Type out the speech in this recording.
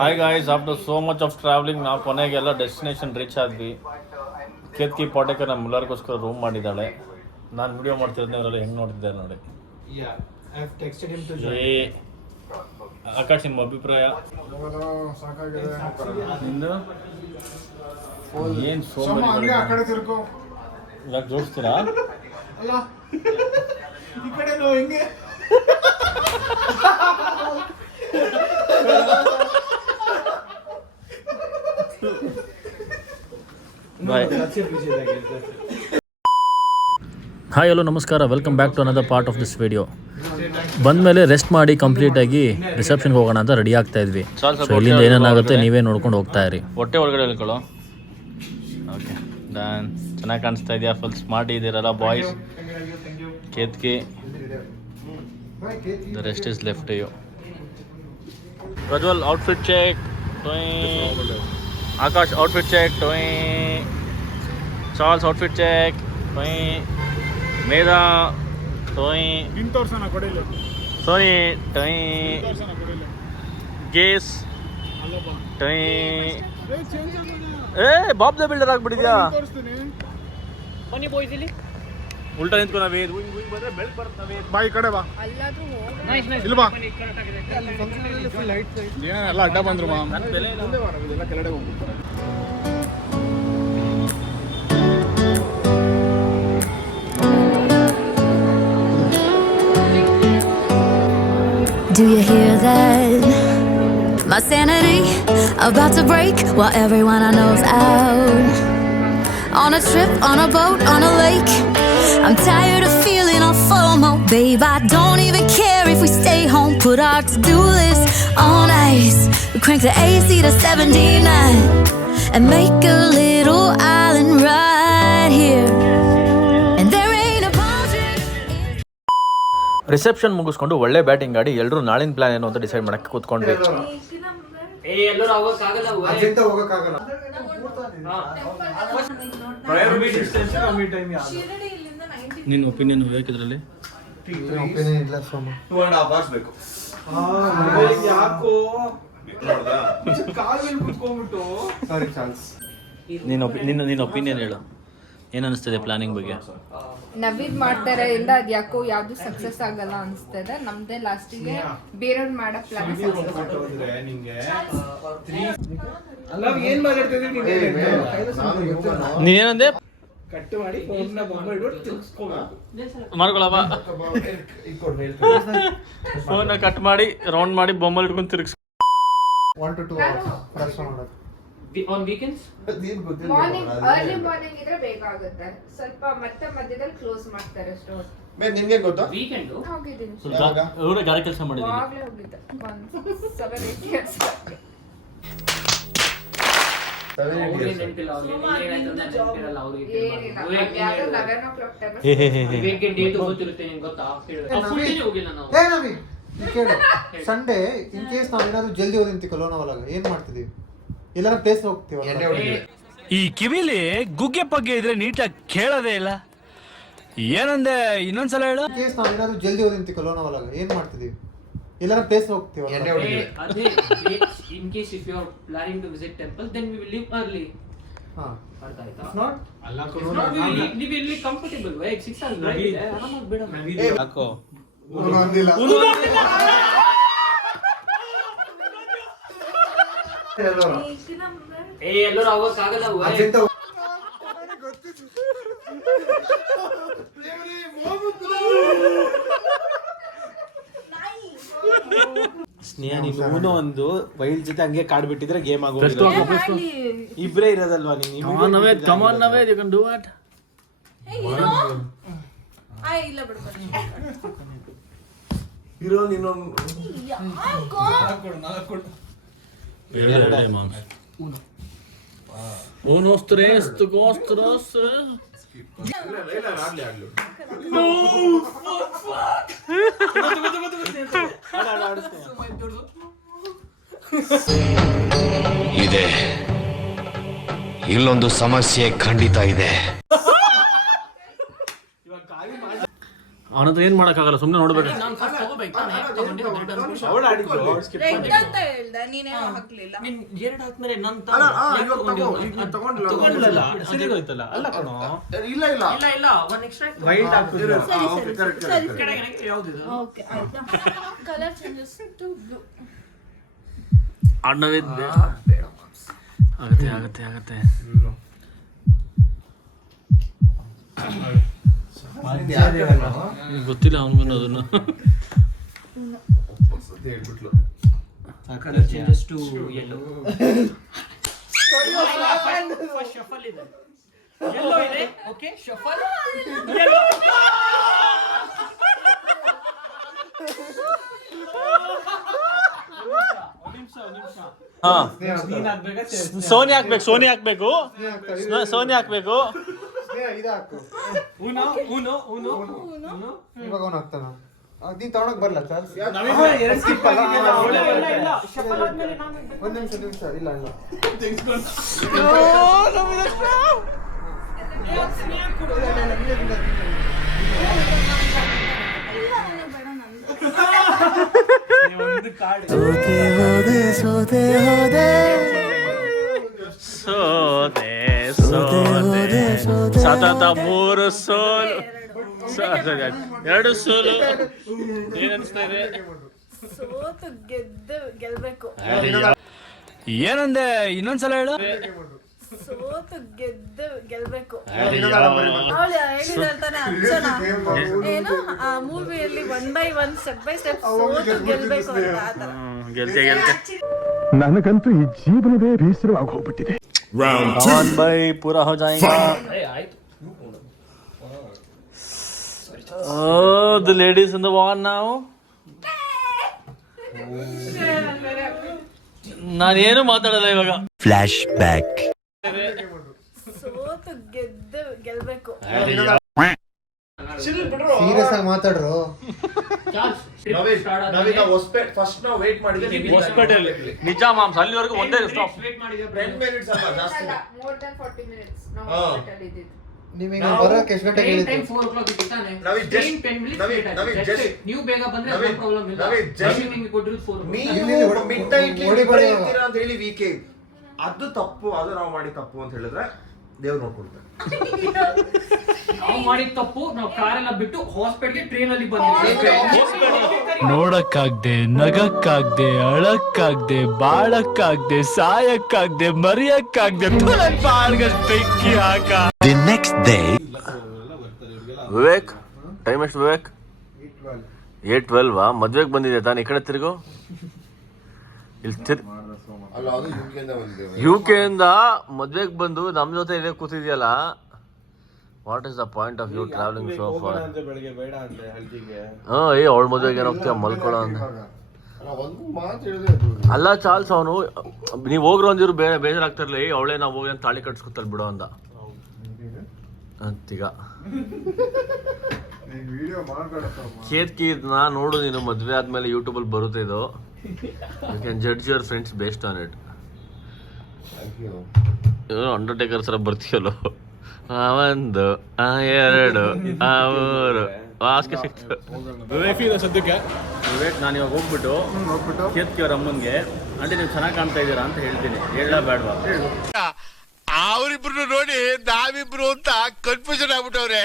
Hi guys, after so much of travelling ನಾವು ಕೊನೆಗೆಲ್ಲ destination reach ಆದ್ವಿ. ಕೇತ್ಕಿ ಪಾಟೇಕರ್ ನಮ್ಮ ಎಲ್ಲರಿಗೋಸ್ಕರ ರೂಮ್ ಮಾಡಿದ್ದಾಳೆ. ನಾನು ವಿಡಿಯೋ ಮಾಡ್ತಿರೋದನ್ನ ಅವರೆಲ್ಲ ಹೆಂಗೆ ನೋಡ್ತಿದ್ದಾರೆ ನೋಡಿ. ಆಕಾಶ್, ನಿಮ್ಮ ಅಭಿಪ್ರಾಯ? ನಿಂದು ಏನು ಸೋಮವಾರ ಯಾಕೆ ಜೋಡಿಸ್ತೀರಾ? ಹಾಯ್, ಹಲೋ, ನಮಸ್ಕಾರ. Welcome back to another part of this video. ಬಂದಮೇಲೆ ರೆಸ್ಟ್ ಮಾಡಿ ಕಂಪ್ಲೀಟಾಗಿ ರಿಸೆಪ್ಷನ್ಗೆ ಹೋಗೋಣ ಅಂತ ರೆಡಿ ಆಗ್ತಾ ಇದ್ವಿ. ಸೊ ಇಲ್ಲಿಂದ ಏನೇನಾಗುತ್ತೆ ನೀವೇ ನೋಡ್ಕೊಂಡು ಹೋಗ್ತಾ ಇರಿ. ಹೊಟ್ಟೆ ಒಳಗಡೆ ಹೇಳ್ಕೊಳ್ಳೋ. Okay, done. ಚೆನ್ನಾಗಿ ಕಾಣಿಸ್ತಾ ಇದೆಯಾ? ಫುಲ್ ಸ್ಮಾರ್ಟ್ ಇದ್ದೀರಲ್ಲ boys. Ketki, the rest is left you. Prajwal outfit check. Akash outfit check. Charles outfit check. Medha Soni goes Bob the Builder ಆಗ್ಬಿಟ್ಟಿದ್ಯಾ? ಉಲ್ಟಾ ನಿಂತ್ಕೊ. ನಾವೇ ಬಾಯಿ ಕಡೆ ಬಾ. ಇಲ್ವಾ ಏನೆಲ್ಲ ಅಡ್ಡ ಬಂದ್ರು ಕೆಳಗಡೆ ಹೋಗ್ಬಿಡ್ತಾರೆ. Do you hear that? My sanity about to break while everyone I know's out. On a trip, on a boat, on a lake. I'm tired of feeling all FOMO. Babe, I don't even care if we stay home. Put our to-do list on ice. We crank the AC to 79 and make a little island right here. Reception ಮುಗಿಸ್ಕೊಂಡು ಒಳ್ಳೆ batting ಆಡಿ ಎಲ್ಲರೂ ನಾಳಿನ plan ಏನು ಅಂತ decide ಮಾಡಕ್ಕೆ ಕೂತ್ಕೊಂಡ್ವಿ. ನಿನ್ನ opinion ಬೇಕಿದ್ರಲ್ಲಿ? ನಿನ್ನ ಒಪಿನಿಯನ್ ಹೇಳು. ಏನ್ ಅನಿಸ್ತದೆ ಪ್ಲಾನಿಂಗ್ ಬಗ್ಗೆ? ನವೀದ್ ಮಾಡ್ತಾರೆ ಇಂದ ಅದ್ ಯಾಕೋ ಯಾವ್ದು ಸಕ್ಸಸ್ ಆಗಲ್ಲ ಅನಿಸ್ತದೆ. ನಮ್ದೇ ಲಾಸ್ಟಿಗೆ ಬೇರೆಯವ್ರು ಮಾಡೋ ಪ್ಲಾನ್ ನೀನೇನಂದೆ? ಮಾಡ್ಕೊಳಪ್ಪ, ಫೋನ್ ಕಟ್ ಮಾಡಿ ರೌಂಡ್ ಮಾಡಿ ಬೊಮ್ಮಲ್ ಇಟ್ಕೊಂಡು ತಿರ್ಗಿಸ್. On weekends? Morning early morning ಇದ್ರೆ ಬೇಕಾಗುತ್ತೆ ಸ್ವಲ್ಪ, ಮತ್ತೆ ಮಧ್ಯದಲ್ಲಿ ಕ್ಲೋಸ್ ಮಾಡ್ತಾರೆ ಸ್ಟೋರ್. ನಿಮ್ಗೆ ಗೊತ್ತಾ? ವೀಕೆಂಡ್ ಹೋಗಿದ್ದೀನಿ. ಇವ್ರೆ ಗಾಡಿ ಕೆಲಸ ಮಾಡಿದ್ದೀನಿ. ಆವಾಗಲೇ ಹೋಗಿದ್ದೆ 7-8 years. ಸಂಡೇ ಇನ್ ಕೇಸ್ ನಾವೇನಾದ್ರು ಜಲ್ದಿ ಹೋದಿಂತಿಕೋ ಲೋನಾವಾಲಾಗ ಏನ್ ಮಾಡ್ತಿದೀವಿ? ಎಲ್ಲಾರ ಪ್ಲೇಸ್ ಹೋಗ್ತೀವಿ. ಈ ಕಿವಿಲಿ ಗುಗ್ಗೆ ಪಗ್ಗೆ ಇದ್ರೆ ನೀಟಾಗಿ ಕೇಳೋದೇ ಇಲ್ಲ. ಏನಂದೆ ಇನ್ನೊಂದ್ಸಲ ಹೇಳು. ಕೇಸ್ ನಾವೇನಾದ್ರು ಜಲ್ದಿ ಹೋದಿಂತಿಕೋ ಲೋನಾವಾಲಾಗ ಏನ್ ಮಾಡ್ತಿದೀವಿ? ಎಲ್ಲಾರ ಪ್ಲೇಸ್ ಹೋಗ್ತೀವಿ. ಅದೇ in case if you are planning to visit temple then we will leave early. ಅರ್ಥ ಆಯ್ತಾ? ನಾಟ್ ಅಲ್ಲ ನೀವು ಇಲ್ಲಿ ಕಂಫರ್ಟಬಲ್ ವೇ 6 hours ಡ್ರೈವ್ ಆರಾಮಾಗಿ ಬಿಡ. ಯಾಕೋ ಅಂದಿಲ್ಲ. ಎಲ್ಲರೂ ಹೋಗಕ್ಕಾಗಲ್ಲ. ಸ್ನೇಹ, ನೀನು ಒಂದು ವೈಲ್ಡ್ ಜೊತೆ ಹಂಗೆ ಕಾಡ್ ಬಿಟ್ಟಿದ್ರೆ ಗೇಮ್ ಆಗೋದು. ಇಬ್ರೇ ಇರೋದಲ್ವಾ ನೀನು? ಇರೋ ನೀನು unos 3, 2, 3. ಇದೆ, ಇಲ್ಲೊಂದು ಸಮಸ್ಯೆ ಖಂಡಿತ ಇದೆ. ಅವನತ್ರ ಏನು ಮಾಡೋಕ್ಕಾಗಲ್ಲ, ಸುಮ್ಮನೆ ನೋಡ್ಬೇಕು. ನಾನು ಫಸ್ಟ್ ತಗೋಬೇಕು ತಾನೇ, ತಗೊಂಡಿದ್ದು ರಿಟರ್ನ್ ಕೊಡು. ಅವಳು ಆಡಿದ್ದು skip ರೆಡ್ ಮಾಡಿದ್ದು. ಅಂತ ಹೇಳ್ದೆ, ನೀನೇನು ಹಾಕ್ಲಿಲ್ಲ. ನೀನ್ ಎರಡು ಹಾಕ್ಮೇಲೆ ನನ್ ಅಲ್ಲ, ಇವಾಗ ತಗೋ, ಈಗ ತಗೊಂಡಿಲ್ಲ. ತಗೊಂಡ್ಲಲ್ಲ, ಸರಿಗೋಯ್ತಲ್ಲ. ಅಲ್ಲ ಕಣೋ, ಇಲ್ಲ ಇಲ್ಲ ಇಲ್ಲ ಒಂದ್ ಎಕ್ಸ್ಟ್ರಾ ವೈಟ್ ಹಾಕಿದ್ರು. ಓಕೆ ಕರೆಕ್ಟ್ ಯಾವ್ದಿದು ಓಕೆ ಆಯ್ತಾ. Colour changes to blue. ಅಣ್ಣವಿದ್ದೆ ಆಗತ್ತೆ ಗೊತ್ತಿಲ್ಲ ಅವನಿಗೂ ಅದನ್ನು. ಹೇಳ್ಬಿಟ್ಲು. Colour changes to yellow. First shuffle ಇದೆ, ಯೆಲ್ಲೋ ಇದೆ. Okay shuffle yellow. ಸೋನಿ ಹಾಕ್ಬೇಕು ಸೋನಿ ಹಾಕ್ಬೇಕು. ಇದು ಹಾಕು. ಉನೋ ಇವಾಗ ಅವ್ನು ಹಾಕ್ತಾನ. ನೀನ್ ತಗೊಳಕ್ ಬರಲ್ಲ ಚಾನ್ಸ್. ಎರಡು skip ಆಗಿದೆಯಲ್ಲ, ಅವಳೇ ಬರ್ತಾಳೆ. ಇಲ್ಲ ಶಫಲ್ ಆದ್ಮೇಲೆ ನಾನು ಒಂದ್ ನಿಮಿಷ ಇಲ್ಲ ಒಂದು ಕಾರ್ಡ್ ಸೋದೆ ಸತತ 3 ಸೋಲು, 2 ಸೋಲು. ಏನ್ ಅನ್ಸ್ತಾ ಇದೆ? ಸೋತು ಗೆಲ್ಬೇಕು. ಏನಂದೆ ಇನ್ನೊಂದ್ಸಲ ಹೇಳು. ಸೋತು ಗೆಲ್ಬೇಕು. ಅವಳು ಹೇಳಿದಾಳ್ತಾನೆ ಅರ್ಚನ, ಏನು ಆ ಮೂವಿಯಲ್ಲಿ 1 by 1 ಸ್ಟೆಪ್ ಬೈ ಸ್ಟೆಪ್ ಸೋತು ಗೆಲ್ಬೇಕು ಅಂತ. ಆ ತರ ಗೆಲ್ತೆ ನನಗಂತೂ ಈ ಜೀವನವೇ ಬೇಸರವಾಗಿ ಹೋಗ್ಬಿಟ್ಟಿದೆ. कौन भाई पूरा हो जाएगा. Oh, the ladies in the wall now. ನಾನೇನು ಮಾತಾಡಲ್ಲ ಇವಾಗ. Flash back. ಸೋತು ಗೆಲ್ಬೇಕು. ಸೀರಿಯಸ್ ಆಗಿ ಮಾತಾಡ್ರು. ನಾವೀಗ ಹೊಸಪೇಟೆ ಫಸ್ಟ್ ನಾವು ವೇಟ್ ಮಾಡಿದ್ವಿ. ಹೊಸಪೇಟೆಯಲ್ಲಿ ನಿಜ ಮಾಮ್ಸ್, ಅಲ್ಲಿವರೆಗೂ ಒಂದೇ ಸ್ಟಾಪ್. ವೇಟ್ ಮಾಡಿದ್ರೆ 10 minutes ಅಲ್ಲ ಜಾಸ್ತಿ. more than 40 minutes ನಾವು ಹಾ. hospital ಇದ್ದಿದ್ದು. ನಿಮಗೆ ಬರೋಕೆ ಎಷ್ಟು ಗಂಟೆಗೆ ಟೈಮ್ ಹೇಳಿದ್ದು? 4 o'clock ಇತ್ತು ತಾನೆ. ನಾವೀಗ just- 10 minutes ನಾವೀಗ- late ನಾವೀಗ ಆಯ್ತು. just- Just ನೀವು ಬೇಗ ಬಂದ್ರೆ ನಾವೀಗ- ನೋ ಪ್ರಾಬ್ಲಮ್ ಇಲ್ಲ. ನಾವೀಗ just- ನಿಮಗೆ ಕೊಟ್ಟಿರೋದು 4 ನೀವು ಮಿಡ್ ನೈಟ್ ಓಡಿ ಬರೋ- ಇರ್ತೀರಾ ಅಂತ ಹೇಳಿ ವೀಕೆ ಅದು ತಪ್ಪು, ಅದು ನಾವು ಮಾಡಿ ತಪ್ಪು ಅಂತ ಹೇಳಿದ್ರೆ ದೇವ್ರು ನೋಡ್ಕೊಳ್ತಾರೆ. ನಾವು ಮಾಡಿದ ತಪ್ಪು, ನಾವು ಕಾರೆಲ್ಲ ಬಿಟ್ಟು ಹಾಸ್ಪಿಟಲ್ಗೆ ಟ್ರೈನ್ ಅಲ್ಲಿ ಬಂದಿದ್ವಿ. ನೋಡಕ್ಕಾಗ್ದೆ, ನಗಕ್ಕಾಗ್ದೆ, ಅಳಕ್ಕಾಗ್ದೆ, ಬಾಳಕ್ಕಾಗ್ದೆ, ಸಾಯಕ್ಕಾಗ್ದೆ, ಮರಿಯಕ್ಕಾಗ್ದೆ, ಬೆಂಕಿ ಹಾಕ. ವಿವೇಕ್, ಟೈಮ್ ಎಷ್ಟು ವಿವೇಕ್? 8:12 ಮದ್ವೆಗೆ ಬಂದಿದೆ ತಾನೆ. ಈ ಕಡೆ ತಿರುಗು. ಇಲ್ಲಿ ಅಲ್ಲ ಅದು ಯುಕೆಯಿಂದ ಬಂದಿದ್ದೇವೆ. UK ಮದ್ವೆಗೆ ಬಂದು ನಮ್ಮ ಜೊತೆ ಇಲ್ಲೇ ಕೂತಿದ್ಯಲ್ಲ. What is the point of you travelling so far? ಅಂದ್ರೆ ಬೆಳಿಗ್ಗೆ ಬೇಡ ಅಂದ್ರೆ ಹಳ್ಳಿಗೆ. ಅವಳ ಮದ್ವೆಗೆ ಏನು ಹೋಗ್ತೀಯ ಮಲ್ಕೊಳ್ಳೋ ಅಂತ. ಅಲ್ಲ ಒಂದು ಮಾತು ಹೇಳಿದ್ರೆ ಅದು ಅಲ್ಲ ಚಾರ್ಲ್ಸ್, ಅವನು ನೀವು ಹೋಗ್ರು ಅಂದಿರು ಬೇಜಾರಾಗ್ತಿರ್ಲಿ. ಅವಳೇ ನಾವು ಹೋಗಿ ಅಂತ ತಾಳಿ ಕಟ್ಸ್ಕೊತಾಳೆ ಬಿಡೋ ಅಂದ ಅಂತೀಗ. ಕೇದ್ಕಿದ್ನ ನೋಡು ನೀನು, ಮದ್ವೆ ಆದ್ಮೇಲೆ ಯೂಟ್ಯೂಬಲ್ಲಿ ಬರುತ್ತೆ ಇದು. You can judge your friends based on it. Undertaker ಸರ ಬರ್ತೀಯಲ್ಲೋ. 1 2 3 ಆಸ್ಕೆ ಸಿಕ್ತು. ವಿವೇಕ್ ಇದೆ ಸದ್ಯಕ್ಕೆ. ವಿವೇಕ್, ನಾನು ಇವಾಗ ಹೋಗ್ಬಿಟ್ಟು ಕೇತ್ಕಿ ಅವ್ರ ಅಮ್ಮನಿಗೆ, ಆಂಟಿ ನೀವು ಚೆನ್ನಾಗಿ ಕಾಣ್ತಾ ಇದ್ದೀರಾ ಅಂತ ಹೇಳ್ತೀನಿ. ಹೇಳ ಬೇಡವಾ? ಅವರಿಬ್ರು ನೋಡಿ ನಾವಿಬ್ರು ಅಂತ ಕನ್ಫ್ಯೂಷನ್ ಆಗ್ಬಿಟ್ಟವ್ರೆ.